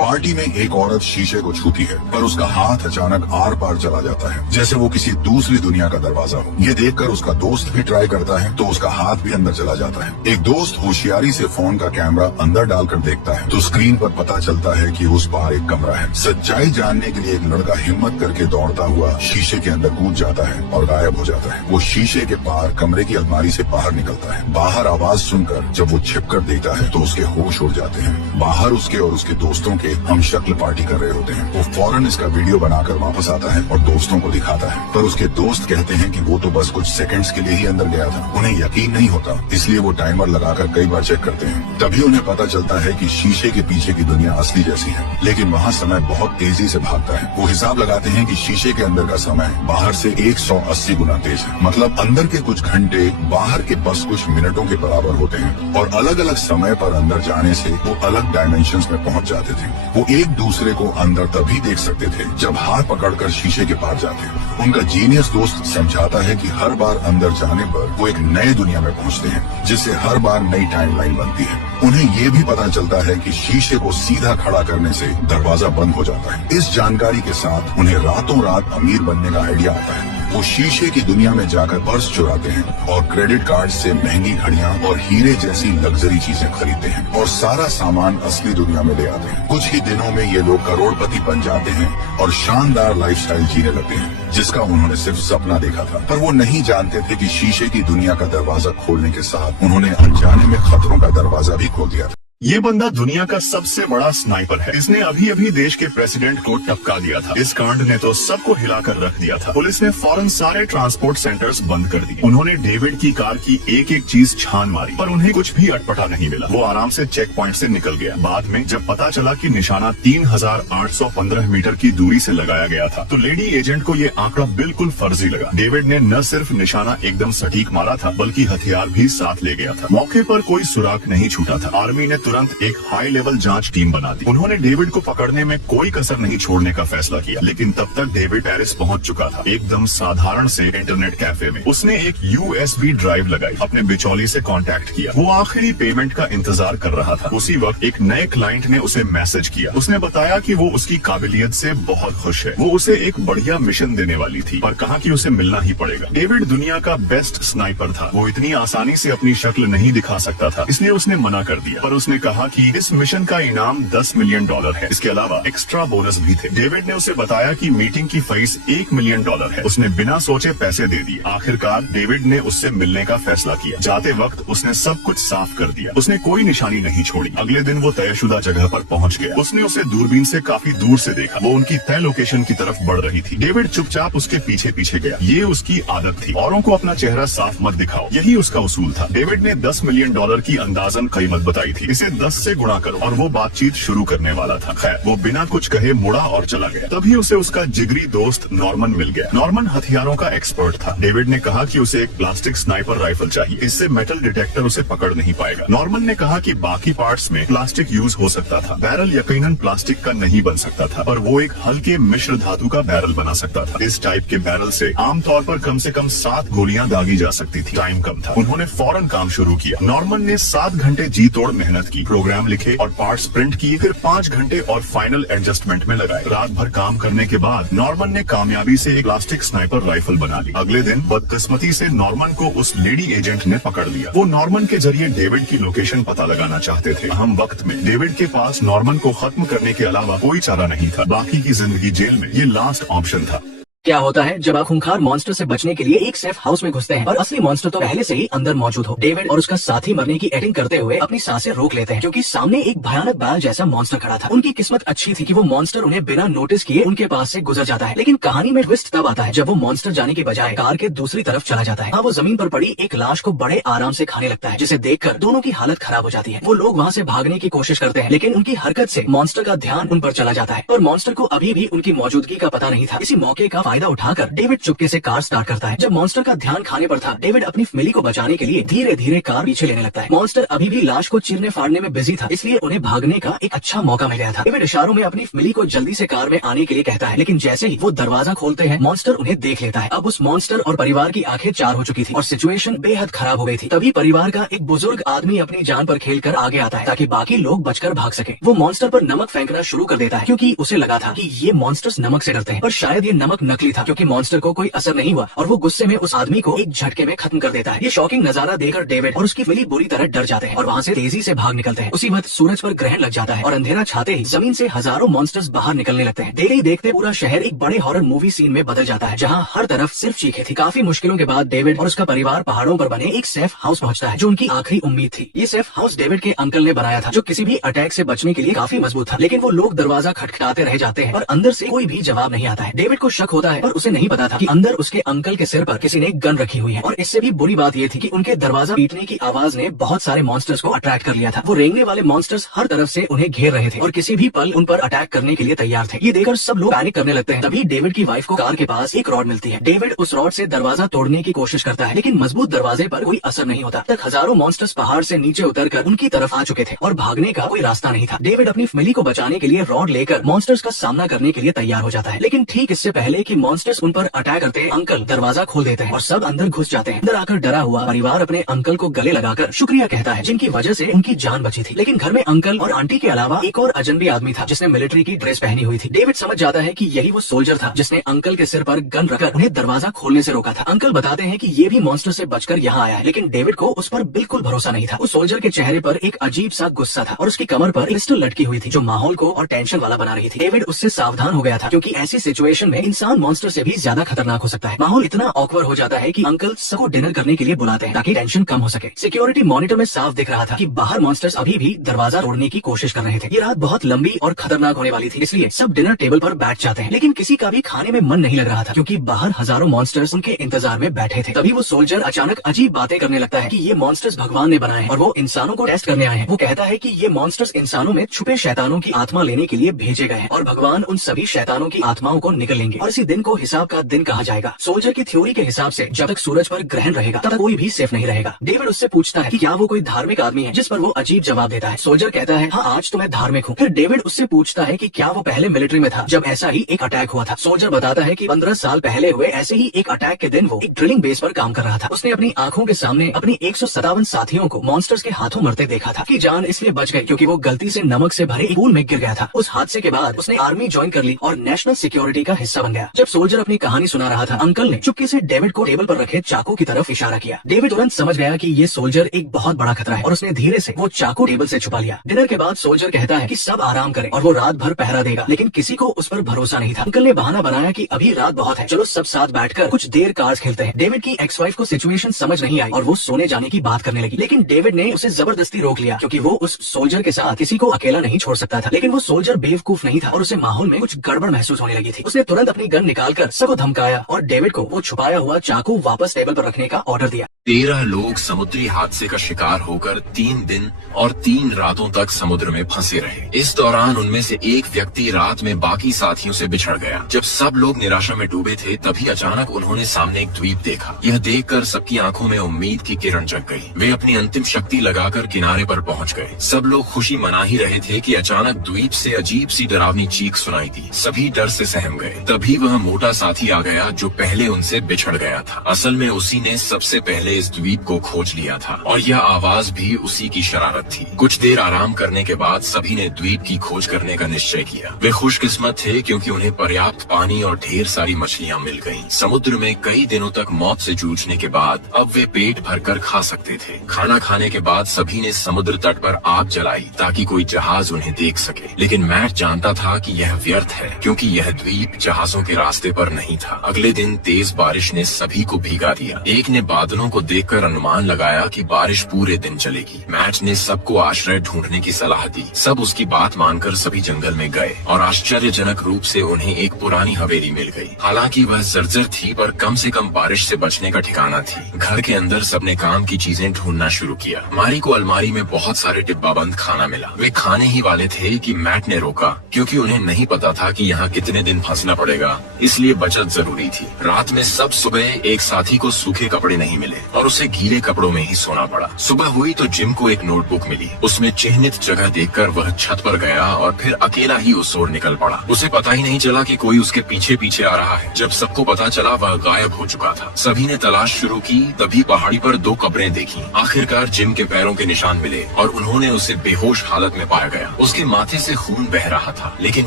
Party में एक औरत शीशे को छूती है, पर उसका हाथ अचानक आर पार चला जाता है, जैसे वो किसी दूसरी दुनिया का दरवाजा हो। ये देखकर उसका दोस्त भी ट्राई करता है तो उसका हाथ भी अंदर चला जाता है। एक दोस्त होशियारी से फोन का कैमरा अंदर डालकर देखता है तो स्क्रीन पर पता चलता है कि उस पार एक कमरा है। सच्चाई जानने के लिए एक लड़का हिम्मत करके दौड़ता हुआ शीशे के अंदर कूद जाता है और गायब हो जाता है। वो शीशे के पार कमरे की अलमारी से बाहर निकलता है। बाहर आवाज सुनकर जब वो छिपकर देखता है तो उसके होश उड़ जाते हैं। बाहर उसके और उसके दोस्तों के हम शक्ल पार्टी कर रहे होते हैं। वो फौरन इसका वीडियो बनाकर वापस आता है और दोस्तों को दिखाता है, पर उसके दोस्त कहते हैं कि वो तो बस कुछ सेकंड्स के लिए ही अंदर गया था। उन्हें यकीन नहीं होता, इसलिए वो टाइमर लगाकर कई बार चेक करते हैं। तभी उन्हें पता चलता है कि शीशे के पीछे की दुनिया असली जैसी है, लेकिन वहाँ समय बहुत तेजी से भागता है। वो हिसाब लगाते हैं कि शीशे के अंदर का समय बाहर से 180 गुना तेज है। मतलब अंदर के कुछ घंटे बाहर के बस कुछ मिनटों के बराबर होते हैं और अलग अलग समय पर अंदर जाने से वो अलग डायमेंशंस में पहुंच जाते थे। वो एक दूसरे को अंदर तभी देख सकते थे जब हाथ पकड़कर शीशे के पार जाते। उनका जीनियस दोस्त समझाता है कि हर बार अंदर जाने पर वो एक नए दुनिया में पहुंचते हैं, जिससे हर बार नई टाइमलाइन बनती है। उन्हें ये भी पता चलता है कि शीशे को सीधा खड़ा करने से दरवाजा बंद हो जाता है। इस जानकारी के साथ उन्हें रातों रात अमीर बनने का आइडिया आता है। वो शीशे की दुनिया में जाकर पर्स चुराते हैं और क्रेडिट कार्ड से महंगी घड़ियां और हीरे जैसी लग्जरी चीजें खरीदते हैं और सारा सामान असली दुनिया में ले आते हैं। कुछ ही दिनों में ये लोग करोड़पति बन जाते हैं और शानदार लाइफस्टाइल जीने लगते हैं, जिसका उन्होंने सिर्फ सपना देखा था। पर वो नहीं जानते थे कि शीशे की दुनिया का दरवाजा खोलने के साथ उन्होंने अनजाने में खतरों का दरवाजा भी खोल दिया था। ये बंदा दुनिया का सबसे बड़ा स्नाइपर है। इसने अभी अभी देश के प्रेसिडेंट को टपका दिया था। इस कांड ने तो सबको हिलाकर रख दिया था। पुलिस ने फौरन सारे ट्रांसपोर्ट सेंटर्स बंद कर दिए। उन्होंने डेविड की कार की एक एक चीज छान मारी, पर उन्हें कुछ भी अटपटा नहीं मिला। वो आराम से चेक पॉइंट से निकल गया। बाद में जब पता चला कि निशाना 3815 मीटर की दूरी से लगाया गया था, तो लेडी एजेंट को ये आंकड़ा बिल्कुल फर्जी लगा। डेविड ने न सिर्फ निशाना एकदम सटीक मारा था, बल्कि हथियार भी साथ ले गया था। मौके पर कोई सुराग नहीं छूटा था। आर्मी ने तुरंत एक हाई लेवल जांच टीम बना दी। उन्होंने डेविड को पकड़ने में कोई कसर नहीं छोड़ने का फैसला किया। लेकिन तब तक डेविड पेरिस पहुंच चुका था, एकदम साधारण से इंटरनेट कैफे में। उसने एक USB ड्राइव लगाई, अपने बिचौली से कांटेक्ट किया। वो आखिरी पेमेंट का इंतजार कर रहा था। उसी वक्त एक नए क्लाइंट ने उसे मैसेज किया। उसने बताया कि वो उसकी काबिलियत से बहुत खुश है। वो उसे एक बढ़िया मिशन देने वाली थी, पर कहा कि उसे मिलना ही पड़ेगा। डेविड दुनिया का बेस्ट स्नाइपर था। वो इतनी आसानी से अपनी शक्ल नहीं दिखा सकता था, इसलिए उसने मना कर दिया। पर उसने कहा कि इस मिशन का इनाम $10 मिलियन है। इसके अलावा एक्स्ट्रा बोनस भी थे। डेविड ने उसे बताया कि मीटिंग की फीस $1 मिलियन है। उसने बिना सोचे पैसे दे दिए। आखिरकार डेविड ने उससे मिलने का फैसला किया। जाते वक्त उसने सब कुछ साफ कर दिया। उसने कोई निशानी नहीं छोड़ी। अगले दिन वो तयशुदा जगह पर पहुंच गया। उसने उसे दूरबीन से काफी दूर से देखा। वो उनकी तय लोकेशन की तरफ बढ़ रही थी। डेविड चुपचाप उसके पीछे पीछे गया। ये उसकी आदत थी। औरों को अपना चेहरा साफ मत दिखाओ, यही उसका उसूल था। डेविड ने $10 मिलियन की अंदाजन कीमत बताई थी। इसे 10 से गुणा करो, और वो बातचीत शुरू करने वाला था। खैर, वो बिना कुछ कहे मुड़ा और चला गया। तभी उसे उसका जिगरी दोस्त नॉर्मन मिल गया। नॉर्मन हथियारों का एक्सपर्ट था। डेविड ने कहा कि उसे एक प्लास्टिक स्नाइपर राइफल चाहिए, इससे मेटल डिटेक्टर उसे पकड़ नहीं पाएगा। नॉर्मन ने कहा कि बाकी पार्ट्स में प्लास्टिक यूज हो सकता था, बैरल यकीनन प्लास्टिक का नहीं बन सकता था, पर वो एक हल्के मिश्र धातु का बैरल बना सकता था। इस टाइप के बैरल से आमतौर पर कम से कम 7 गोलियां दागी जा सकती थी। टाइम कम था। उन्होंने फौरन काम शुरू किया। नॉर्मन ने 7 घंटे जी तोड़ मेहनत की, प्रोग्राम लिखे और पार्ट्स प्रिंट किए, फिर 5 घंटे और फाइनल एडजस्टमेंट में लगाए। रात भर काम करने के बाद नॉर्मन ने कामयाबी से एक प्लास्टिक स्नाइपर राइफल बना ली। अगले दिन बदकिस्मती से नॉर्मन को उस लेडी एजेंट ने पकड़ लिया। वो नॉर्मन के जरिए डेविड की लोकेशन पता लगाना चाहते थे। अहम वक्त में डेविड के पास नॉर्मन को खत्म करने के अलावा कोई चारा नहीं था। बाकी की जिंदगी जेल में ये लास्ट ऑप्शन था। क्या होता है जब आप खूंखार मॉन्स्टर से बचने के लिए एक सेफ हाउस में घुसते हैं और असली मॉन्स्टर तो पहले से ही अंदर मौजूद हो। डेविड और उसका साथी मरने की एक्टिंग करते हुए अपनी सांसें रोक लेते हैं, क्योंकि सामने एक भयानक बाल जैसा मॉन्स्टर खड़ा था। उनकी किस्मत अच्छी थी कि वो मॉन्स्टर उन्हें बिना नोटिस किए उनके पास से गुजर जाता है। लेकिन कहानी में ट्विस्ट तब आता है जब वो मॉन्स्टर जाने की बजाय कार के दूसरी तरफ चला जाता है। वो जमीन पर पड़ी एक लाश को बड़े आराम से खाने लगता है, जिसे देखकर दोनों की हालत खराब हो जाती है। वो लोग वहाँ से भागने की कोशिश करते हैं, लेकिन उनकी हरकत से मॉन्स्टर का ध्यान उन पर चला जाता है। और मॉन्स्टर को अभी भी उनकी मौजूदगी का पता नहीं था। इसी मौके का फायदा उठाकर डेविड चुपके से कार स्टार्ट करता है। जब मॉन्स्टर का ध्यान खाने पर था, डेविड अपनी मिली को बचाने के लिए धीरे धीरे कार पीछे लेने लगता है। मॉन्स्टर अभी भी लाश को चीरने फाड़ने में बिजी था, इसलिए उन्हें भागने का एक अच्छा मौका मिल गया था। डेविड इशारों में अपनी मिली को जल्दी से कार में आने के लिए कहता है, लेकिन जैसे ही वो दरवाजा खोलते हैं, मॉन्स्टर उन्हें देख लेता है। अब उस मॉन्स्टर और परिवार की आंखें चार हो चुकी थी और सिचुएशन बेहद खराब हो गई थी। तभी परिवार का एक बुजुर्ग आदमी अपनी जान पर खेलकर आगे आता है ताकि बाकी लोग बचकर भाग सके। वो मॉन्स्टर पर नमक फेंकना शुरू कर देता है क्योंकि उसे लगा था कि ये मॉन्स्टर्स नमक से डरते हैं, पर शायद ये नमक नकली था क्योंकि मॉन्स्टर को कोई असर नहीं हुआ और वो गुस्से में उस आदमी को एक झटके में खत्म कर देता है। ये शॉकिंग नजारा देखकर डेविड और उसकी मिली बुरी तरह डर जाते हैं और वहाँ से तेजी से भाग निकलते हैं। उसी वक्त सूरज पर ग्रहण लग जाता है और अंधेरा छाते ही जमीन से हजारों मॉन्स्टर्स बाहर निकलने लगते हैं। देखते ही देखते पूरा शहर एक बड़े हॉरर मूवी सीन में बदल जाता है जहाँ हर तरफ सिर्फ चीखें थी। काफी मुश्किलों के बाद डेविड और उसका परिवार पहाड़ों पर बने एक सेफ हाउस पहुंचता है जो उनकी आखिरी उम्मीद थी। ये सेफ हाउस डेविड के अंकल ने बनाया था जो किसी भी अटैक से बचने के लिए काफी मजबूत था, लेकिन वो लोग दरवाजा खटखटाते रह जाते हैं और अंदर से कोई भी जवाब नहीं आता है। डेविड को शक होता है पर उसे नहीं पता था कि अंदर उसके अंकल के सिर पर किसी ने गन रखी हुई है और इससे भी बुरी बात ये थी कि उनके दरवाजा पीटने की आवाज ने बहुत सारे मॉन्स्टर्स को अट्रैक्ट कर लिया था। वो रेंगने वाले मॉन्स्टर्स हर तरफ से उन्हें घेर रहे थे और किसी भी पल उन पर अटैक करने के लिए तैयार थे। ये देखकर सब लोग पैनिक करने लगते हैं। तभी डेविड की वाइफ को कार के पास एक रॉड मिलती है। डेविड उस रॉड से दरवाजा तोड़ने की कोशिश करता है, लेकिन मजबूत दरवाजे पर कोई असर नहीं होता। तक हजारों मॉन्स्टर्स पहाड़ से नीचे उतरकर उनकी तरफ आ चुके थे और भागने का कोई रास्ता नहीं था। डेविड अपनी मिली को बचाने के लिए रॉड लेकर मॉन्स्टर्स का सामना करने के लिए तैयार हो जाता है, लेकिन ठीक इससे पहले कि मॉन्स्टर्स उन पर अटैक करते हैं, अंकल दरवाजा खोल देते हैं और सब अंदर घुस जाते हैं। अंदर आकर डरा हुआ परिवार अपने अंकल को गले लगाकर शुक्रिया कहता है जिनकी वजह से उनकी जान बची थी। लेकिन घर में अंकल और आंटी के अलावा एक और अजनबी आदमी था जिसने मिलिट्री की ड्रेस पहनी हुई थी। डेविड समझ जाता है कि यही वो सोल्जर था जिसने अंकल के सिर पर गन रखकर उन्हें दरवाजा खोलने से रोका था। अंकल बताते हैं कि ये भी मॉन्स्टर से बचकर यहाँ आया है, लेकिन डेविड को उस पर बिल्कुल भरोसा नहीं था। उस सोल्जर के चेहरे पर एक अजीब सा गुस्सा था और उसकी कमर पर पिस्टल लटकी हुई थी जो माहौल को और टेंशन वाला बना रही थी। डेविड उससे सावधान हो गया था क्योंकि ऐसी सिचुएशन में इंसान मॉन्स्टर से भी ज्यादा खतरनाक हो सकता है। माहौल इतना ऑकवर्ड हो जाता है कि अंकल सबको डिनर करने के लिए बुलाते हैं ताकि टेंशन कम हो सके। सिक्योरिटी मॉनिटर में साफ दिख रहा था कि बाहर मॉन्स्टर्स अभी भी दरवाजा तोड़ने की कोशिश कर रहे थे। ये रात बहुत लंबी और खतरनाक होने वाली थी, इसलिए सब डिनर टेबल पर बैठ जाते हैं, लेकिन किसी का भी खाने में मन नहीं लग रहा था क्योंकि बाहर हजारों मॉन्स्टर्स उनके इंतजार में बैठे थे। तभी वो सोल्जर अचानक अजीब बातें करने लगता है कि ये मॉन्स्टर्स भगवान ने बनाए हैं और वो इंसानों को टेस्ट करने आए हैं। वो कहता है कि ये मॉन्स्टर्स इंसानों में छुपे शैतानों की आत्मा लेने के लिए भेजे गए हैं और भगवान उन सभी शैतानों की आत्माओं को निकल लेंगे और इसी दिन को हिसाब का दिन कहा जाएगा। सोल्जर की थ्योरी के हिसाब से जब तक सूरज पर ग्रहण रहेगा तब तक कोई भी सेफ नहीं रहेगा। डेविड उससे पूछता है कि क्या वो कोई धार्मिक आदमी है, जिस पर वो अजीब जवाब देता है। सोल्जर कहता है हाँ आज तो मैं धार्मिक हूँ। फिर डेविड उससे पूछता है कि क्या वो पहले मिलिट्री में था जब ऐसा ही एक अटैक हुआ था। सोल्जर बताता है कि 15 साल पहले हुए ऐसे ही एक अटैक के दिन वो एक ड्रिलिंग बेस पर काम कर रहा था। उसने अपनी आंखों के सामने अपनी 157 साथियों को मॉन्स्टर्स के हाथों मरते देखा था। की जान इसलिए बच गई क्योंकि वो गलती से नमक से भरे एक पूल में गिर गया था। उस हादसे के बाद उसने आर्मी ज्वाइन कर ली और नेशनल सिक्योरिटी का हिस्सा बन गया। जब सोल्जर अपनी कहानी सुना रहा था, अंकल ने चुपके से डेविड को टेबल पर रखे चाकू की तरफ इशारा किया। डेविड तुरंत समझ गया कि ये सोल्जर एक बहुत बड़ा खतरा है और उसने धीरे से वो चाकू टेबल से छुपा लिया। डिनर के बाद सोल्जर कहता है कि सब आराम करें और वो रात भर पहरा देगा, लेकिन किसी को उस पर भरोसा नहीं था। अंकल ने बहाना बनाया कि अभी रात बहुत है, चलो सब साथ बैठकर कुछ देर कार्ड्स खेलते हैं। डेविड की एक्स वाइफ को सिचुएशन समझ नहीं आई और वो सोने जाने की बात करने लगी, लेकिन डेविड ने उसे जबरदस्ती रोक लिया क्योंकि वो उस सोल्जर के साथ किसी को अकेला नहीं छोड़ सकता था। लेकिन वो सोल्जर बेवकूफ नहीं था और उसे माहौल में कुछ गड़बड़ महसूस होने लगी थी। उसने तुरंत अपनी गन निकालकर सबको धमकाया और डेविड को वो छुपाया हुआ चाकू वापस टेबल पर रखने का ऑर्डर दिया। 13 लोग समुद्री हादसे का शिकार होकर 3 दिन और 3 रातों तक समुद्र में फंसे रहे। इस दौरान उनमें से एक व्यक्ति रात में बाकी साथियों से बिछड़ गया। जब सब लोग निराशा में डूबे थे तभी अचानक उन्होंने सामने एक द्वीप देखा। यह देखकर सबकी आंखों में उम्मीद की किरण जग गई। वे अपनी अंतिम शक्ति लगाकर किनारे पर पहुंच गए। सब लोग खुशी मना ही रहे थे कि अचानक द्वीप से अजीब सी डरावनी चीख सुनाई दी। सभी डर से सहम गए। तभी वह मोटा साथी आ गया जो पहले उनसे बिछड़ गया था। असल में उसी ने सबसे पहले इस द्वीप को खोज लिया था और यह आवाज भी उसी की शरारत थी। कुछ देर आराम करने के बाद सभी ने द्वीप की खोज करने का निश्चय किया। वे खुशकिस्मत थे क्योंकि उन्हें पर्याप्त पानी और ढेर सारी मछलियां मिल गईं। समुद्र में कई दिनों तक मौत से जूझने के बाद अब वे पेट भरकर खा सकते थे। खाना खाने के बाद सभी ने समुद्र तट पर आग जलाई ताकि कोई जहाज उन्हें देख सके, लेकिन मैट जानता था कि यह व्यर्थ है क्योंकि यह द्वीप जहाजों के रास्ते पर नहीं था। अगले दिन तेज बारिश ने सभी को भीगा दिया। एक ने बादलों को को देखकर अनुमान लगाया कि बारिश पूरे दिन चलेगी। मैट ने सबको आश्रय ढूंढने की सलाह दी। सब उसकी बात मानकर सभी जंगल में गए और आश्चर्यजनक रूप से उन्हें एक पुरानी हवेली मिल गई। हालांकि वह जर्जर थी पर कम से कम बारिश से बचने का ठिकाना थी। घर के अंदर सबने काम की चीजें ढूंढना शुरू किया। मारी को अलमारी में बहुत सारे डिब्बाबंद खाना मिला। वे खाने ही वाले थे कि मैट ने रोका, क्योंकि उन्हें नहीं पता था कि यहाँ कितने दिन फंसना पड़ेगा, इसलिए बचत जरूरी थी। रात में सब सुबह एक साथी को सूखे कपड़े नहीं मिले और उसे गीले कपड़ों में ही सोना पड़ा। सुबह हुई तो जिम को एक नोटबुक मिली। उसमें चिन्हित जगह देखकर वह छत पर गया और फिर अकेला ही उस ओर निकल पड़ा। उसे पता ही नहीं चला कि कोई उसके पीछे पीछे आ रहा है। जब सबको पता चला वह गायब हो चुका था। सभी ने तलाश शुरू की, तभी पहाड़ी पर 2 कब्रें देखी। आखिरकार जिम के पैरों के निशान मिले और उन्होंने उसे बेहोश हालत में पाया गया। उसके माथे से खून बह रहा था, लेकिन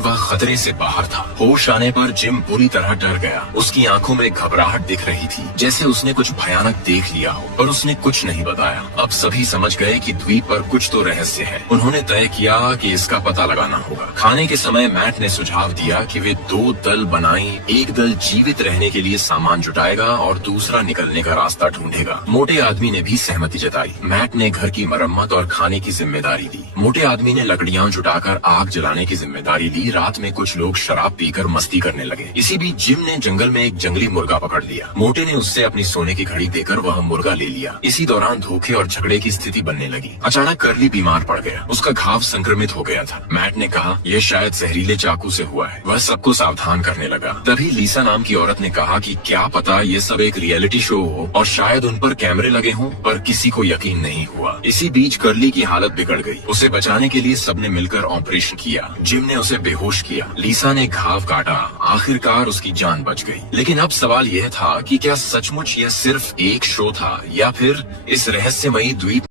वह खतरे से बाहर था। होश आने पर जिम पूरी तरह डर गया। उसकी आंखों में घबराहट दिख रही थी, जैसे उसने कुछ भयानक देख लिया हो, पर उसने कुछ नहीं बताया। अब सभी समझ गए कि द्वीप पर कुछ तो रहस्य है। उन्होंने तय किया कि इसका पता लगाना होगा। खाने के समय मैट ने सुझाव दिया कि वे 2 दल बनाएं। एक दल जीवित रहने के लिए सामान जुटाएगा और दूसरा निकलने का रास्ता ढूंढेगा। मोटे आदमी ने भी सहमति जताई। मैट ने घर की मरम्मत और खाने की जिम्मेदारी ली। मोटे आदमी ने लकड़ियां जुटाकर आग जलाने की जिम्मेदारी ली। रात में कुछ लोग शराब पीकर मस्ती करने लगे। इसी बीच जिम ने जंगल में एक जंगली मुर्गा पकड़ लिया। मोटे ने उससे अपनी सोने की घड़ी देकर वह मुर्गा ले लिया। इसी दौरान धोखे और झगड़े की स्थिति बनने लगी। अचानक कर्ली बीमार पड़ गया। उसका घाव संक्रमित हो गया था। मैट ने कहा, यह शायद जहरीले चाकू से हुआ है। वह सबको सावधान करने लगा। तभी लीसा नाम की औरत ने कहा कि क्या पता ये सब एक रियलिटी शो हो और शायद उन पर कैमरे लगे हों, पर किसी को यकीन नहीं हुआ। इसी बीच कर्ली की हालत बिगड़ गई। उसे बचाने के लिए सबने मिलकर ऑपरेशन किया। जिम ने उसे बेहोश किया। लीसा ने घाव काटा। आखिरकार उसकी जान बच गई। लेकिन अब सवाल यह था कि क्या सचमुच यह सिर्फ एक शो था या फिर इस रहस्यमयी द्वीप